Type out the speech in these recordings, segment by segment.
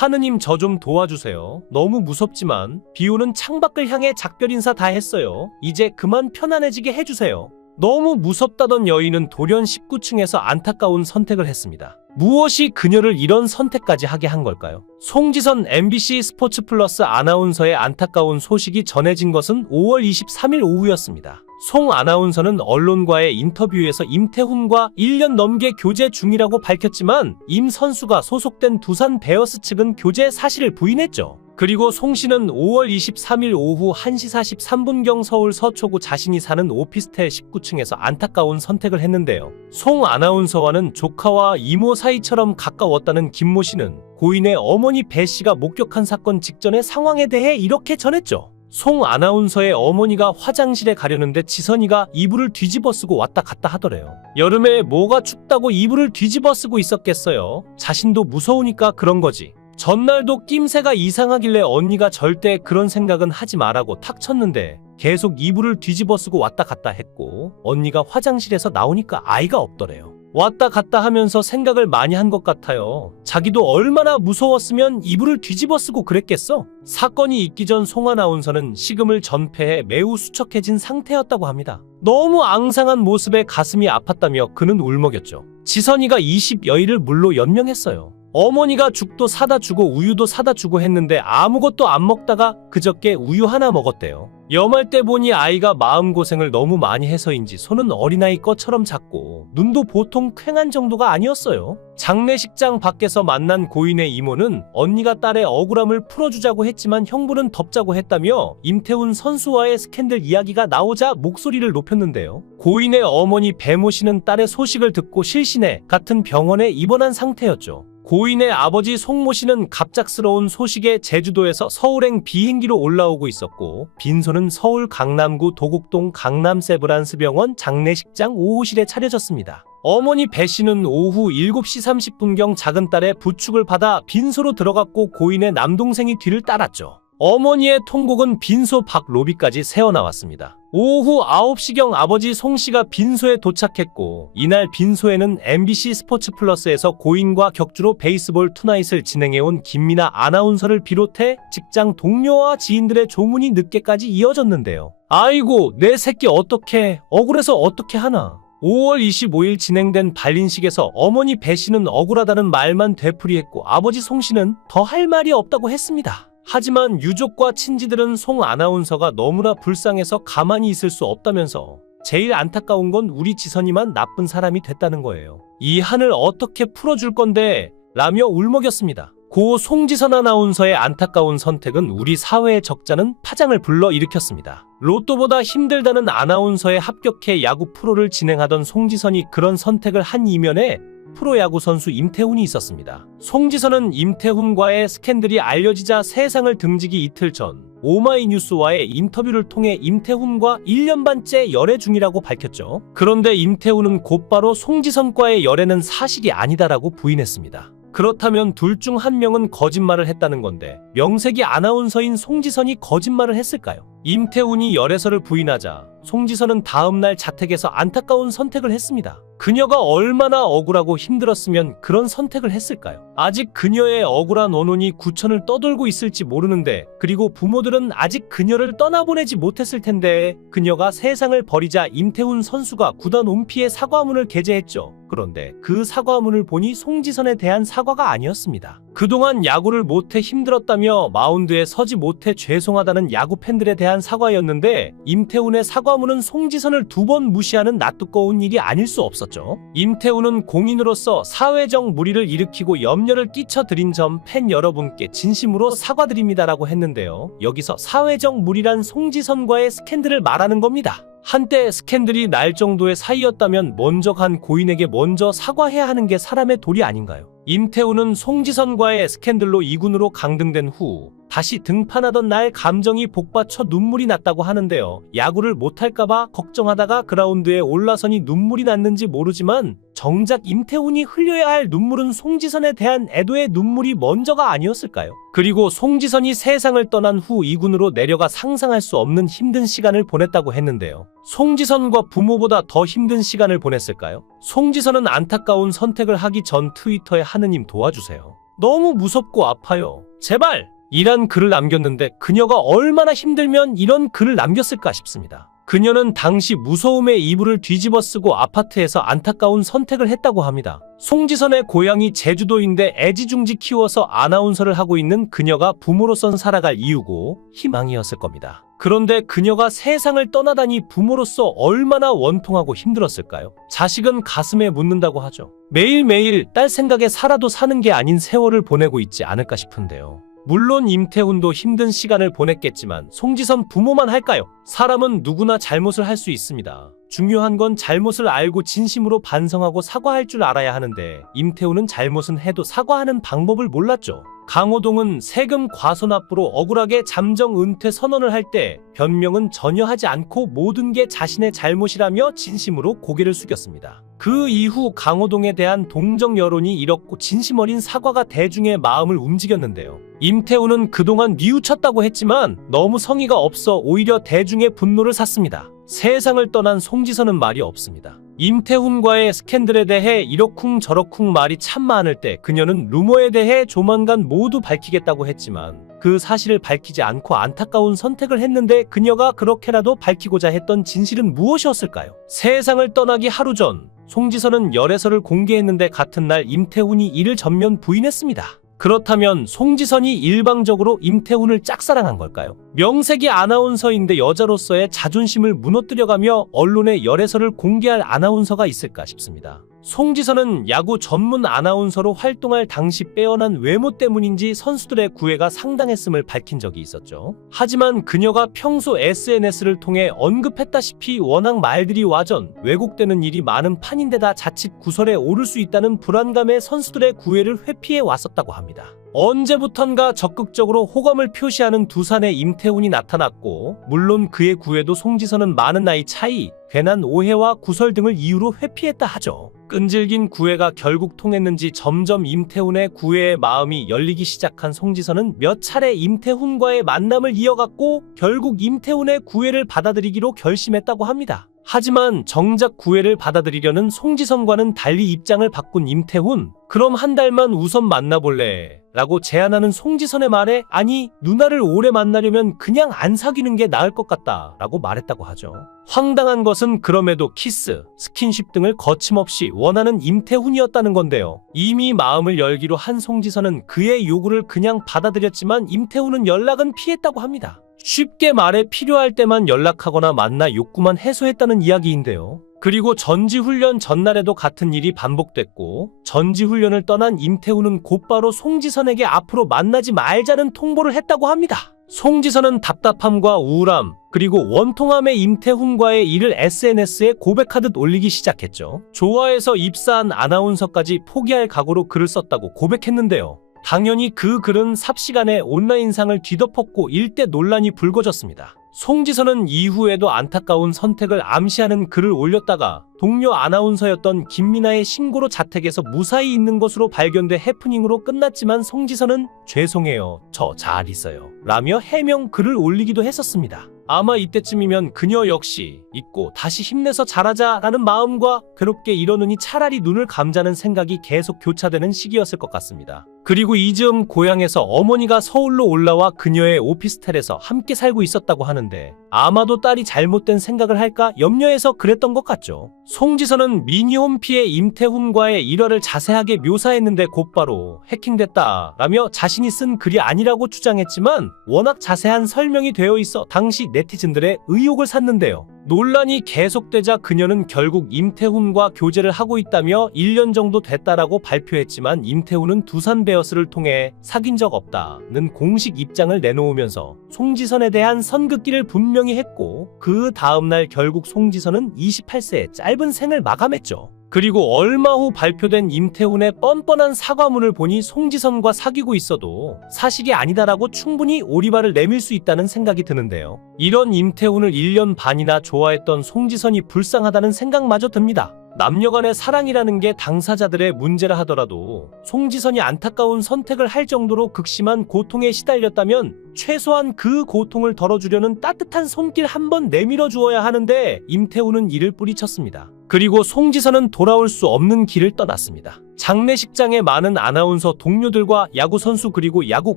하느님 저 좀 도와주세요. 너무 무섭지만 비오는 창밖을 향해 작별 인사 다 했어요. 이제 그만 편안해지게 해주세요. 너무 무섭다던 여인은 돌연 19층에서 안타까운 선택을 했습니다. 무엇이 그녀를 이런 선택까지 하게 한 걸까요? 송지선 MBC 스포츠 플러스 아나운서의 안타까운 소식이 전해진 것은 5월 23일 오후였습니다. 송 아나운서는 언론과의 인터뷰에서 임태훈과 1년 넘게 교제 중이라고 밝혔지만 임 선수가 소속된 두산 베어스 측은 교제 사실을 부인했죠. 그리고 송 씨는 5월 23일 오후 1시 43분경 서울 서초구 자신이 사는 오피스텔 19층에서 안타까운 선택을 했는데요. 송 아나운서와는 조카와 이모 사이처럼 가까웠다는 김모 씨는 고인의 어머니 배 씨가 목격한 사건 직전의 상황에 대해 이렇게 전했죠. 송 아나운서의 어머니가 화장실에 가려는데 지선이가 이불을 뒤집어 쓰고 왔다 갔다 하더래요. 여름에 뭐가 춥다고 이불을 뒤집어 쓰고 있었겠어요. 자신도 무서우니까 그런 거지. 전날도 낌새가 이상하길래 언니가 절대 그런 생각은 하지 마라고 탁 쳤는데 계속 이불을 뒤집어 쓰고 왔다 갔다 했고 언니가 화장실에서 나오니까 아이가 없더래요. 왔다 갔다 하면서 생각을 많이 한 것 같아요. 자기도 얼마나 무서웠으면 이불을 뒤집어 쓰고 그랬겠어? 사건이 있기 전 송 아나운서는 식음을 전폐해 매우 수척해진 상태였다고 합니다. 너무 앙상한 모습에 가슴이 아팠다며 그는 울먹였죠. 지선이가 20여일을 물로 연명했어요. 어머니가 죽도 사다 주고 우유도 사다 주고 했는데 아무것도 안 먹다가 그저께 우유 하나 먹었대요. 염할 때 보니 아이가 마음고생을 너무 많이 해서인지 손은 어린아이 것처럼 작고 눈도 보통 퀭한 정도가 아니었어요. 장례식장 밖에서 만난 고인의 이모는 언니가 딸의 억울함을 풀어주자고 했지만 형부는 덮자고 했다며 임태훈 선수와의 스캔들 이야기가 나오자 목소리를 높였는데요. 고인의 어머니 배모 씨는 딸의 소식을 듣고 실신해 같은 병원에 입원한 상태였죠. 고인의 아버지 송모 씨는 갑작스러운 소식에 제주도에서 서울행 비행기로 올라오고 있었고 빈소는 서울 강남구 도곡동 강남세브란스병원 장례식장 5호실에 차려졌습니다. 어머니 배 씨는 오후 7시 30분경 작은 딸의 부축을 받아 빈소로 들어갔고 고인의 남동생이 뒤를 따랐죠. 어머니의 통곡은 빈소 밖 로비까지 새어나왔습니다. 오후 9시경 아버지 송 씨가 빈소에 도착했고 이날 빈소에는 MBC 스포츠 플러스에서 고인과 격주로 베이스볼 투나잇을 진행해온 김미나 아나운서를 비롯해 직장 동료와 지인들의 조문이 늦게까지 이어졌는데요. 아이고 내 새끼 어떡해 억울해서 어떻게 하나. 5월 25일 진행된 발린식에서 어머니 배 씨는 억울하다는 말만 되풀이했고 아버지 송 씨는 더 할 말이 없다고 했습니다. 하지만 유족과 친지들은 송 아나운서가 너무나 불쌍해서 가만히 있을 수 없다면서 제일 안타까운 건 우리 지선이만 나쁜 사람이 됐다는 거예요. 이 한을 어떻게 풀어줄 건데? 라며 울먹였습니다. 고 송지선 아나운서의 안타까운 선택은 우리 사회의 적잖은 파장을 불러일으켰습니다. 로또보다 힘들다는 아나운서에 합격해 야구 프로를 진행하던 송지선이 그런 선택을 한 이면에 프로야구 선수 임태훈이 있었습니다. 송지선은 임태훈과의 스캔들이 알려지자 세상을 등지기 이틀 전 오마이뉴스와의 인터뷰를 통해 임태훈과 1년 반째 열애 중이라고 밝혔죠. 그런데 임태훈은 곧바로 송지선과의 열애는 사실이 아니다라고 부인했습니다. 그렇다면 둘 중 한 명은 거짓말을 했다는 건데 명색이 아나운서인 송지선이 거짓말을 했을까요? 임태훈이 열애설을 부인하자 송지선은 다음날 자택에서 안타까운 선택을 했습니다. 그녀가 얼마나 억울하고 힘들었으면 그런 선택을 했을까요? 아직 그녀의 억울한 원혼이 구천을 떠돌고 있을지 모르는데 그리고 부모들은 아직 그녀를 떠나보내지 못했을 텐데 그녀가 세상을 버리자 임태훈 선수가 구단 홈피에 사과문을 게재했죠. 그런데 그 사과문을 보니 송지선에 대한 사과가 아니었습니다. 그동안 야구를 못해 힘들었다며 마운드에 서지 못해 죄송하다는 야구 팬들에 대한 사과였는데 임태훈의 사과문은 송지선을 2번 무시하는 낯두꺼운 일이 아닐 수 없었죠. 임태훈은 공인으로서 사회적 물의를 일으키고 염려를 끼쳐드린 점 팬 여러분께 진심으로 사과드립니다라고 했는데요. 여기서 사회적 물의란 송지선과의 스캔들을 말하는 겁니다. 한때 스캔들이 날 정도의 사이였다면 먼저 간 고인에게 먼저 사과해야 하는 게 사람의 도리 아닌가요? 임태훈은 송지선과의 스캔들로 2군으로 강등된 후 다시 등판하던 날 감정이 복받쳐 눈물이 났다고 하는데요. 야구를 못할까봐 걱정하다가 그라운드에 올라서니 눈물이 났는지 모르지만 정작 임태훈이 흘려야 할 눈물은 송지선에 대한 애도의 눈물이 먼저가 아니었을까요? 그리고 송지선이 세상을 떠난 후 2군으로 내려가 상상할 수 없는 힘든 시간을 보냈다고 했는데요. 송지선과 부모보다 더 힘든 시간을 보냈을까요? 송지선은 안타까운 선택을 하기 전 트위터에 하느님 도와주세요. 너무 무섭고 아파요. 제발! 이란 글을 남겼는데 그녀가 얼마나 힘들면 이런 글을 남겼을까 싶습니다. 그녀는 당시 무서움에 이불을 뒤집어 쓰고 아파트에서 안타까운 선택을 했다고 합니다. 송지선의 고향이 제주도인데 애지중지 키워서 아나운서를 하고 있는 그녀가 부모로선 살아갈 이유고 희망이었을 겁니다. 그런데 그녀가 세상을 떠나다니 부모로서 얼마나 원통하고 힘들었을까요? 자식은 가슴에 묻는다고 하죠. 매일매일 딸 생각에 살아도 사는 게 아닌 세월을 보내고 있지 않을까 싶은데요. 물론 임태훈도 힘든 시간을 보냈겠지만 송지선 부모만 할까요? 사람은 누구나 잘못을 할 수 있습니다. 중요한 건 잘못을 알고 진심으로 반성하고 사과할 줄 알아야 하는데 임태훈은 잘못은 해도 사과하는 방법을 몰랐죠. 강호동은 세금 과소납부로 억울하게 잠정 은퇴 선언을 할 때 변명은 전혀 하지 않고 모든 게 자신의 잘못이라며 진심으로 고개를 숙였습니다. 그 이후 강호동에 대한 동정 여론이 일었고 진심 어린 사과가 대중의 마음을 움직였는데요. 임태훈은 그동안 뉘우쳤다고 했지만 너무 성의가 없어 오히려 대중의 분노를 샀습니다. 세상을 떠난 송지선은 말이 없습니다. 임태훈과의 스캔들에 대해 이러쿵 저러쿵 말이 참 많을 때 그녀는 루머에 대해 조만간 모두 밝히겠다고 했지만 그 사실을 밝히지 않고 안타까운 선택을 했는데 그녀가 그렇게라도 밝히고자 했던 진실은 무엇이었을까요? 세상을 떠나기 하루 전 송지선은 열애설을 공개했는데 같은 날 임태훈이 이를 전면 부인했습니다. 그렇다면 송지선이 일방적으로 임태훈을 짝사랑한 걸까요? 명색이 아나운서인데 여자로서의 자존심을 무너뜨려가며 언론에 열애설을 공개할 아나운서가 있을까 싶습니다. 송지선은 야구 전문 아나운서로 활동할 당시 빼어난 외모 때문인지 선수들의 구애가 상당했음을 밝힌 적이 있었죠. 하지만 그녀가 평소 SNS를 통해 언급했다시피 워낙 말들이 와전 왜곡되는 일이 많은 판인데다 자칫 구설에 오를 수 있다는 불안감에 선수들의 구애를 회피해 왔었다고 합니다. 언제부턴가 적극적으로 호감을 표시하는 두산의 임태훈이 나타났고 물론 그의 구애도 송지선은 많은 나이 차이, 괜한 오해와 구설 등을 이유로 회피했다 하죠. 끈질긴 구애가 결국 통했는지 점점 임태훈의 구애에 마음이 열리기 시작한 송지선은 몇 차례 임태훈과의 만남을 이어갔고 결국 임태훈의 구애를 받아들이기로 결심했다고 합니다. 하지만 정작 구애를 받아들이려는 송지선과는 달리 입장을 바꾼 임태훈, 그럼 한 달만 우선 만나볼래? 라고 제안하는 송지선의 말에 아니 누나를 오래 만나려면 그냥 안 사귀는 게 나을 것 같다 라고 말했다고 하죠. 황당한 것은 그럼에도 키스, 스킨십 등을 거침없이 원하는 임태훈이었다는 건데요. 이미 마음을 열기로 한 송지선은 그의 요구를 그냥 받아들였지만 임태훈은 연락은 피했다고 합니다. 쉽게 말해 필요할 때만 연락하거나 만나 욕구만 해소했다는 이야기인데요. 그리고 전지훈련 전날에도 같은 일이 반복됐고 전지훈련을 떠난 임태훈은 곧바로 송지선에게 앞으로 만나지 말자는 통보를 했다고 합니다. 송지선은 답답함과 우울함 그리고 원통함에 임태훈과의 일을 SNS에 고백하듯 올리기 시작했죠. 좋아해서 입사한 아나운서까지 포기할 각오로 글을 썼다고 고백했는데요. 당연히 그 글은 삽시간에 온라인상을 뒤덮었고 일대 논란이 불거졌습니다. 송지선은 이후에도 안타까운 선택을 암시하는 글을 올렸다가 동료 아나운서였던 김민아의 신고로 자택에서 무사히 있는 것으로 발견돼 해프닝으로 끝났지만 송지선은 죄송해요, 저 잘 있어요 라며 해명 글을 올리기도 했었습니다. 아마 이때쯤이면 그녀 역시 잊고 다시 힘내서 잘하자라는 마음과 괴롭게 이러느니 차라리 눈을 감자는 생각이 계속 교차되는 시기였을 것 같습니다. 그리고 이즈음 고향에서 어머니가 서울로 올라와 그녀의 오피스텔에서 함께 살고 있었다고 하는데 아마도 딸이 잘못된 생각을 할까 염려해서 그랬던 것 같죠. 송지선은 미니홈피의 임태훈과의 일화를 자세하게 묘사했는데 곧바로 해킹됐다 라며 자신이 쓴 글이 아니라고 주장했지만 워낙 자세한 설명이 되어 있어 당시 네티즌들의 의혹을 샀는데요. 논란이 계속되자 그녀는 결국 임태훈과 교제를 하고 있다며 1년 정도 됐다라고 발표했지만 임태훈은 두산 베어스를 통해 사귄 적 없다는 공식 입장을 내놓으면서 송지선에 대한 선긋기를 분명히 했고 그 다음날 결국 송지선은 28세의 짧은 생을 마감했죠. 그리고 얼마 후 발표된 임태훈의 뻔뻔한 사과문을 보니 송지선과 사귀고 있어도 사실이 아니다라고 충분히 오리발을 내밀 수 있다는 생각이 드는데요. 이런 임태훈을 1년 반이나 좋아했던 송지선이 불쌍하다는 생각마저 듭니다. 남녀간의 사랑이라는 게 당사자들의 문제라 하더라도 송지선이 안타까운 선택을 할 정도로 극심한 고통에 시달렸다면 최소한 그 고통을 덜어주려는 따뜻한 손길 한번 내밀어 주어야 하는데 임태훈은 이를 뿌리쳤습니다. 그리고 송지선은 돌아올 수 없는 길을 떠났습니다. 장례식장에 많은 아나운서 동료들과 야구 선수 그리고 야구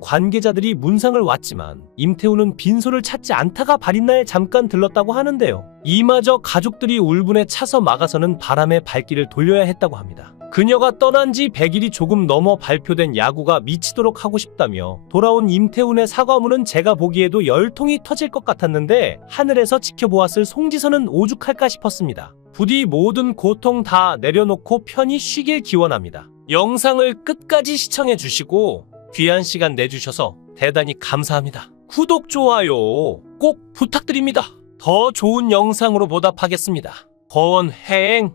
관계자들이 문상을 왔지만 임태우는 빈소를 찾지 않다가 발인나에 잠깐 들렀다고 하는데요. 이마저 가족들이 울분에 차서 막아서는 바람에 발길을 돌려야 했다고 합니다. 그녀가 떠난 지 100일이 조금 넘어 발표된 야구가 미치도록 하고 싶다며 돌아온 임태훈의 사과문은 제가 보기에도 열통이 터질 것 같았는데 하늘에서 지켜보았을 송지선은 오죽할까 싶었습니다. 부디 모든 고통 다 내려놓고 편히 쉬길 기원합니다. 영상을 끝까지 시청해 주시고 귀한 시간 내주셔서 대단히 감사합니다. 구독, 좋아요 꼭 부탁드립니다. 더 좋은 영상으로 보답하겠습니다. 거원 해행